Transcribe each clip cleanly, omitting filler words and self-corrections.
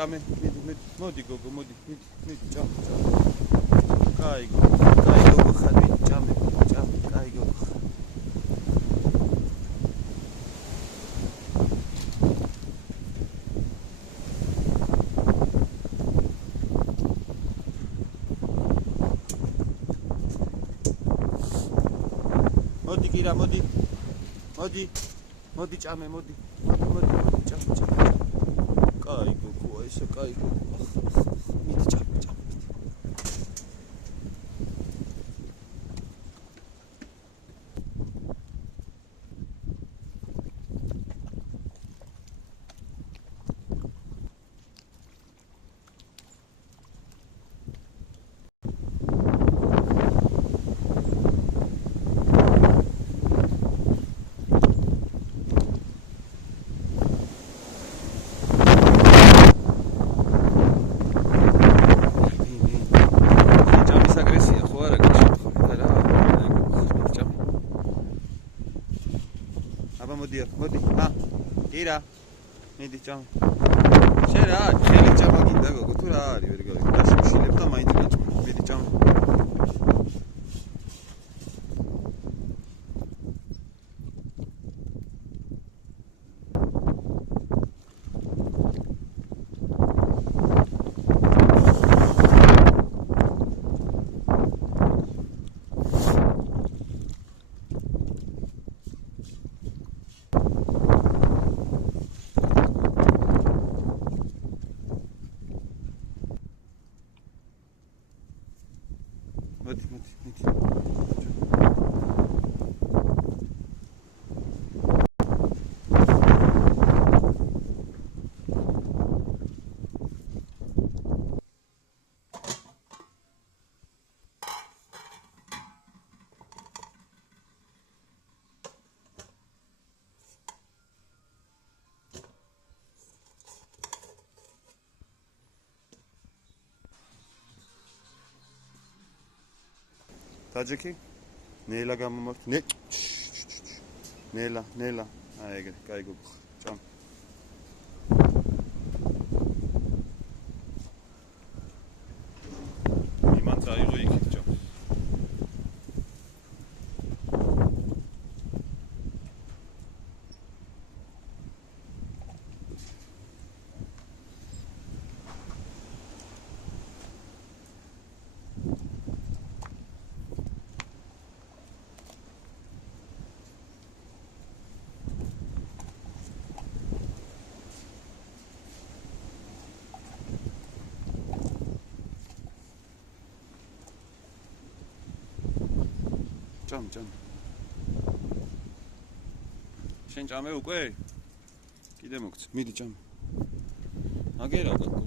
ჭამე, მოდი გოგო, მოდი, ჭამე. კაი გოგო ხარ, ჭამე, კაი გოგო ხარ. მოდი კირა, მოდი ჭამე, მოდი ჭამე. კაი გოგო, ესე კაი გოგო. მიდი ჭამე. მოდი, კირა, მიდი ჭამე. შენ რა, ხელი ჭამა გინდა გოგო, თუ რა არის, ვერ გავიგე. დასიმშილებ და მაინც გაჭმე. მიდი ჭამე. მოდი. დაჯექი? ნელა გამომართ. ნელა. აი ეგრე, კაი გოგო ხარ. ჭამე. იმან წაიღო იქით ჭამე. ჭამე. შენ ჭამე უკვე? კიდე მოგწ. მიდი ჭამე. აგერა გოგო,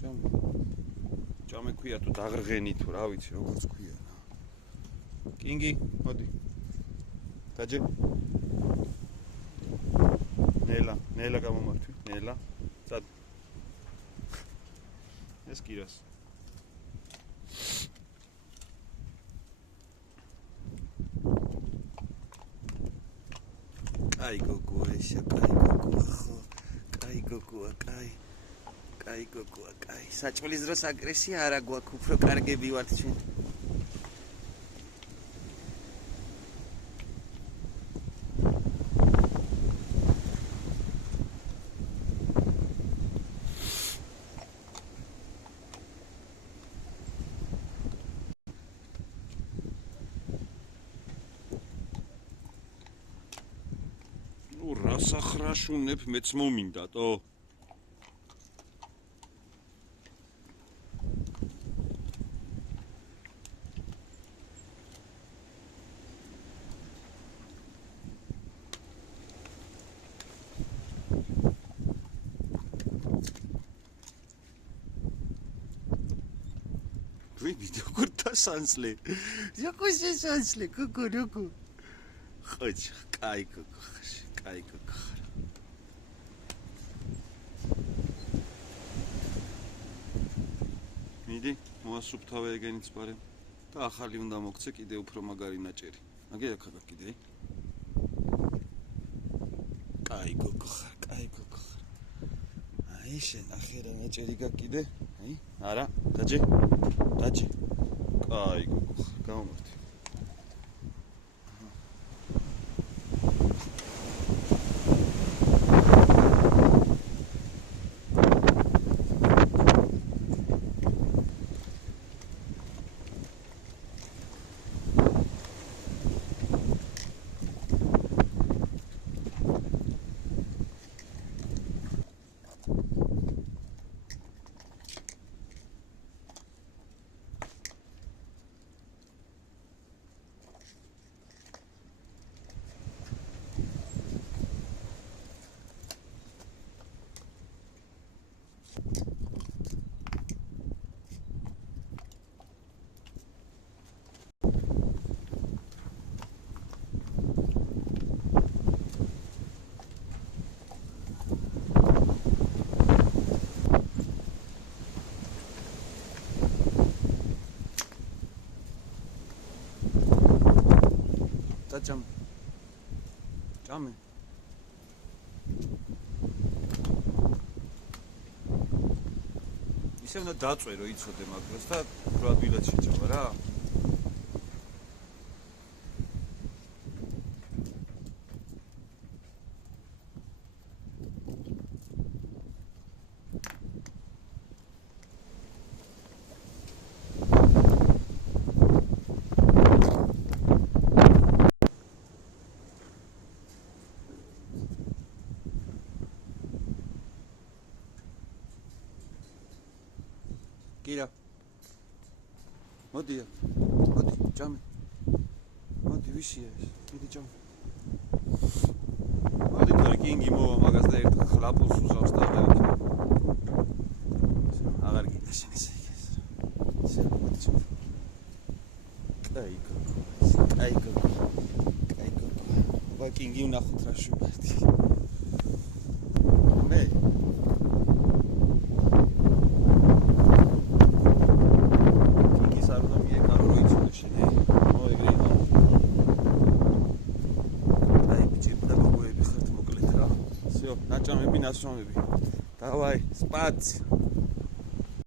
ჭამე. ჭამე ქვია თუ დაღრღენი თუ რა ვიცი როგორც ქვია რა. კინგი, მოდი. დაჯე. ნელა გამომართვი, ნელა. წად. ეს კირას. კაი გოგო, ესე კაი გოგო, ხო? კაი გოგოა, კაი გოგოა, კაი. საჭმლის დროს აგრესია არა გვაქვს, უფრო კარგები ვართ ჩვენ. რასაც მეც მომინდატო. ვიდეო კურთა სანსლე. Якось სანსლე, გოგო. ხოჭ, კაი გოგო. კაი გოგო. მიდი, მოასუფთავე ეგენიც პარე. და ახალი უნდა მოგცე კიდე უფრო მაგარი ნაჭერი. აგერ აქა კიდე. კაი გოგო ხარ. აი შენ ახე რა მეჭერი გაკიდე აი არა დაჯე აი გოგო გამომართი ჭამე ისე უნდა დაწვერო იცოდე მაგრამ და რა დილად შეჭამა რა Kira. Modi, ჭამე. Მოდი, ვიშია ეს? მიდი ჭამე. მოდი, კინგი მოვა მაგას და ერთ ხლაპულს უზავს და აღარ გინდა შენ ესე იქეს. ისე მოდი ჭამე. აი გოგო. ვაკინგი ვნახოთ რა შუბერტი. მე начамები ნაცნობები. Давай, спать.